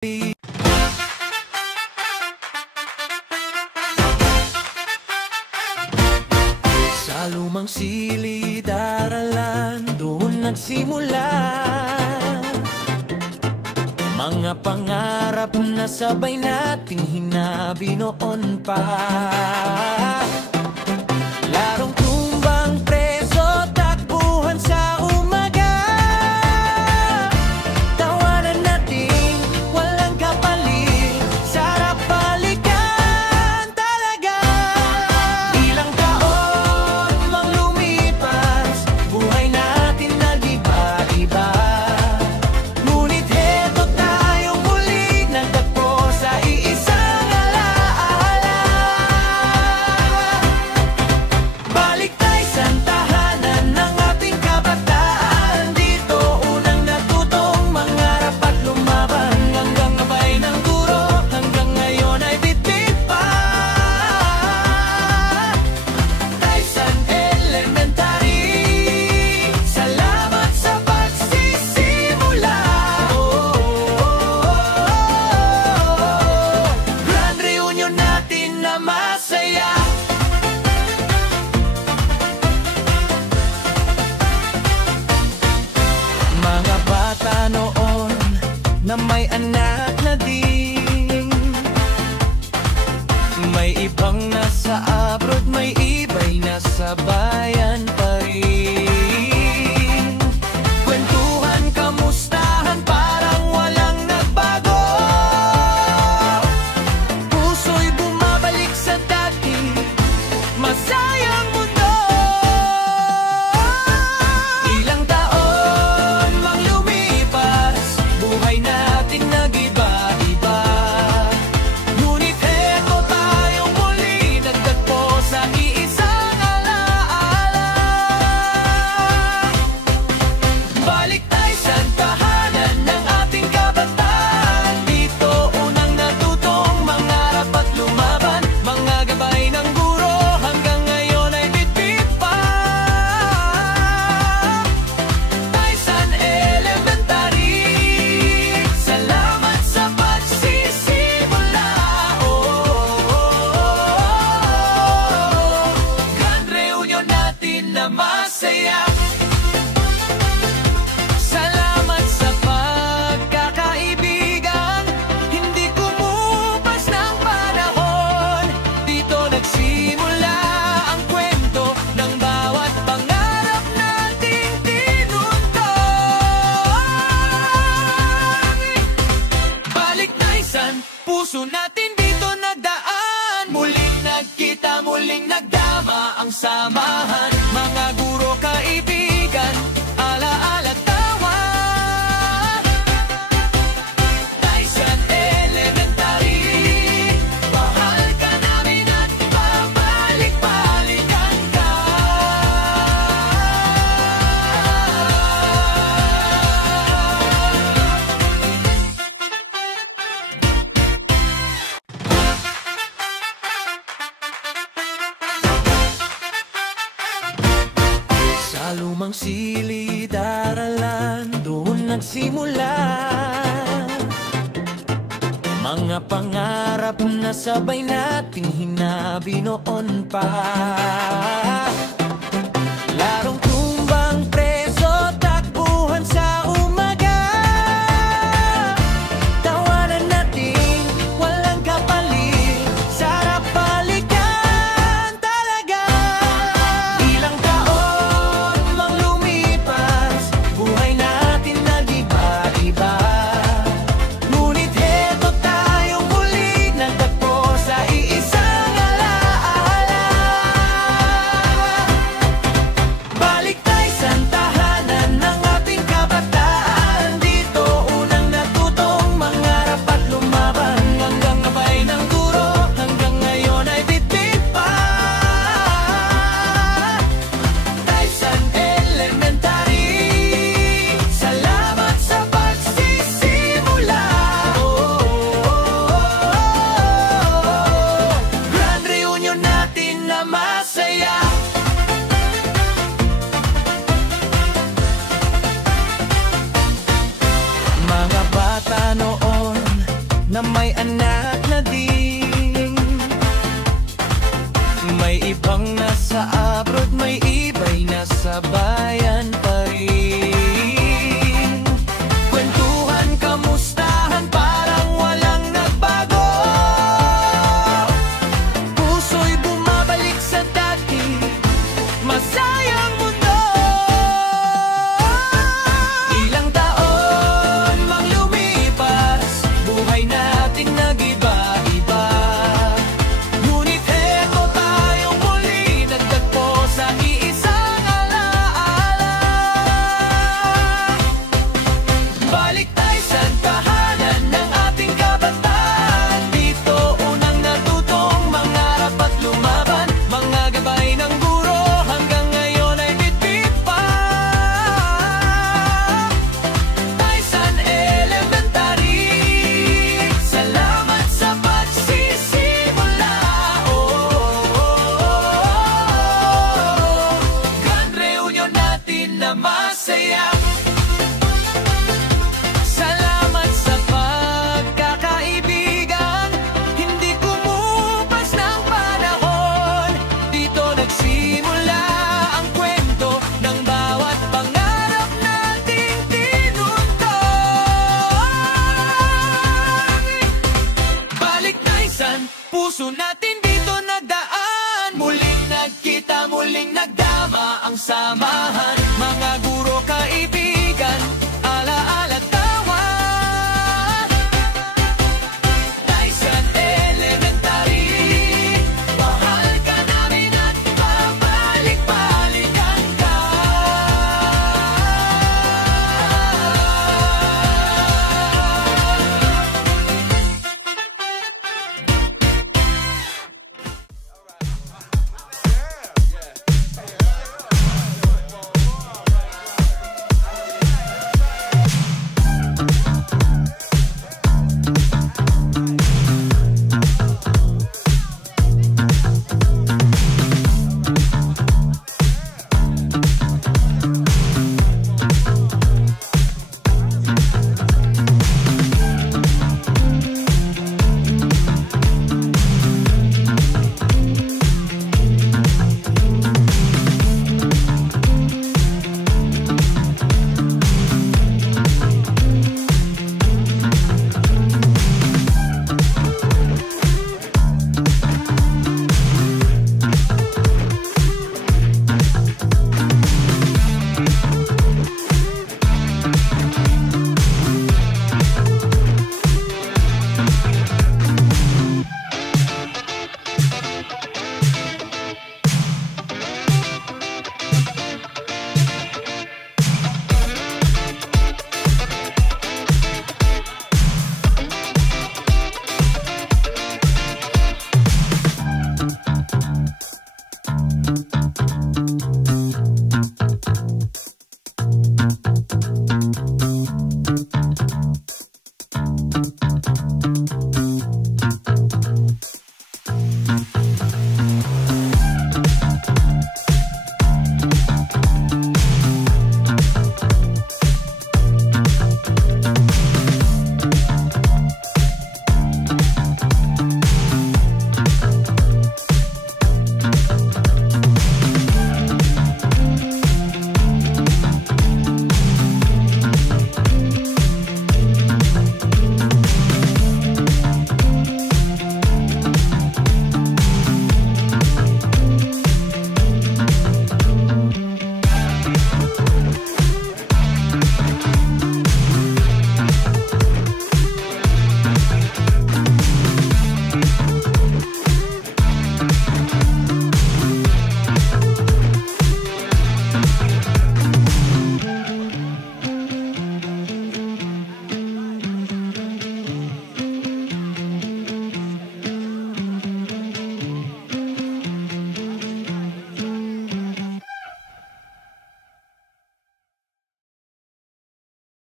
Sa lumang silid-aralan, doon nagsimula mga pangarap na sabay nating hinabi noon pa. Larong tumbang preso, takbuhan sa umaga, tawanan natin walang kapalit, sarap balikan talaga. Ilang taon mang lumipas, buhay natin nag-iba-iba, ngunit heto tayong muli nagtagpo sa iisang alaala. Balik tayo sa tahanan ng ating kabataan, dito unang natutong mangarap at lumaban, hanggang gabay ng guro, hanggang ngayon ay bitbit pa. Taysan Elementary, salamat sa pagsisimula. Grand reunion natin na masaya. Mga bata noon na may anak na din, may ibang nasa abroad, may iba'y nasa bayan pa rin. Kwentuhan, kamustahan, parang walang nagbago, puso'y bumabalik sa dati, masayang mundo. Ilang taon mang lumipas, buhay natin nag-iba-iba, ngunit heto tayong muli nagtagpo sa iisang alaala. Balik tayo sa tahanan ng ating kabataan, dito unang natutong mangarap at lumaban, mga gabay ng guro, hanggang ngayon ay bitbit pa. Taysan Elementary, salamat sa pagsisimula. Grand reunion natin na masaya. Salamat sa pagkakaibigan, hindi kumupas ng panahon, dito nagsimula ang kwento ng bawat pangarap nating tinuntun. Balik na isan, puso natin dito nagdaan, muling nagkita, muling nagdama ang samahan, mga guro, kaibigan, alaala, tawa. Taysan Elementary, mahal ka namin at babalik-balikan ka. Sa lumang silid-aralan, doon nagsimula mga pangarap na sabay nating hinabi noon pa. Larong tumbang preso, takbuhan sa umaga, tawanan natin walang kapalit, sarap balikan talaga. Ilang taon mang lumipas, buhay natin nag-iba-iba, ngunit heto tayong muli nagtagpo sa iisang alaala. na may anak na din. May ibang nasa abroad, may iba'y nasa bayan pa rin. Kwentuhan, kamustahan, parang walang nagbago. Puso'y bumabalik sa dati, masayang mundo. Ilang taon mang lumipas, buhay nating nag-iba-iba. Ngunit eto tayong muli nagtagpo sa iisang alaala. Balik tayo sa tahanan ng ating kabataan. Dito unang natutong mangarap at lumaban. Mga gabay ng guro hanggang ngayon ay bitbit pa. Taysan Elementary, salamat sa pagsisimula. Grand reunion natin na masaya. Salamat sa pagkakaibigan, hindi kumupas ng panahon. Dito nagsimula ang kwento ng bawat pangarap nating tinuntun. Balik Taysan, puso natin dito nagdaan. Muling nagkita, muling nagdama ang samahan. Mga guro, kaibigan, alaala.